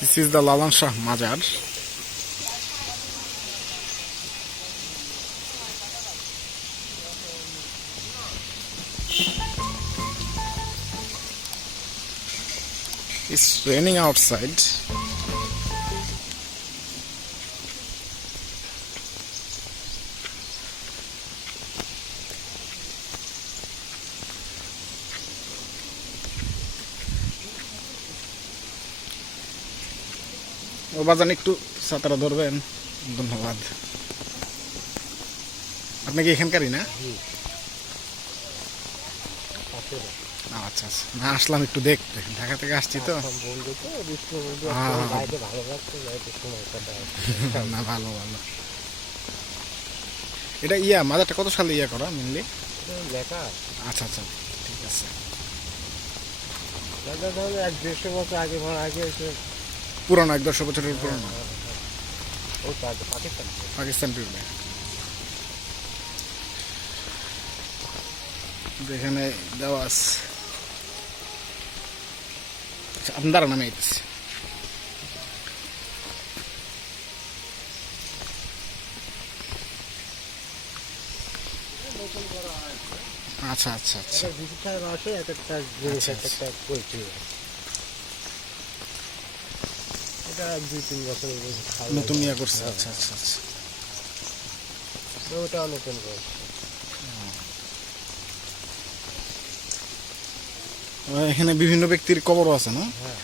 This is the Lalon Shah Mazar. It's raining outside. ও বাজান একটু ছাতাটা ধরবেন, ধন্যবাদ। আপনি কি এখানকারই না? আচ্ছা আচ্ছা, না আসলাম একটু দেখতে, ঢাকা থেকে আসছি তো। না ভালো ভালো। এটা মাজারটা কত সালে করা মেনলি? আচ্ছা আচ্ছা, ঠিক আছে। 1-1.5 বছর আগে পুরনো, 1-1.5 বছরের পুরনো। পাকিস্তান পিউলে। এখানে দেওয়া আছে। আপনি দাঁড়ান, আমি আইতেছি। আচ্ছা আচ্ছা আচ্ছা, নতুন ইয়ে করছে। আচ্ছা আচ্ছা আচ্ছা, ওটা নতুন করছে। এখানে বিভিন্ন ব্যক্তির কবরও আছে না? হ্যাঁ,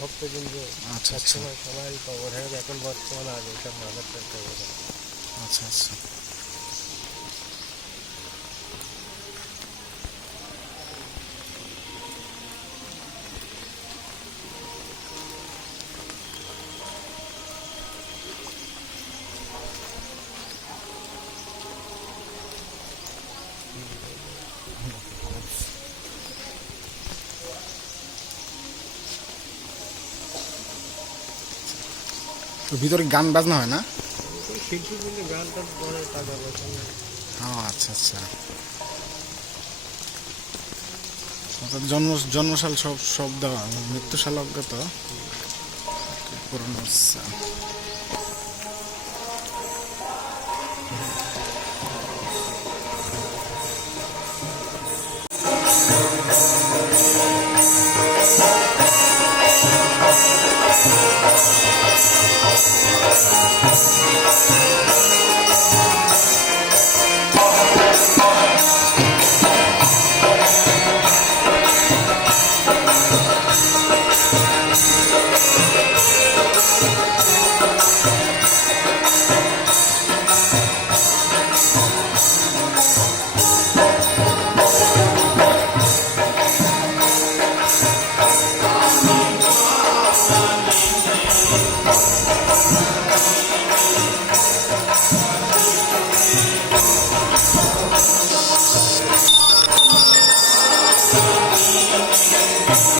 ভক্তবৃন্দ। আচ্ছা আচ্ছা, সবাই কবর হয়ে গেছে, এখন বর্তমানে আগে সব মাজারটার কবর। আচ্ছা আচ্ছা। তো ভিতরে গান বাজনা হয় না? শিল্পী বলে গান টান করে, টাকা পয়সা। আচ্ছা আচ্ছা, জন্মসাল সব দেওয়া, মৃত্যুসাল অজ্ঞাত পুরনো।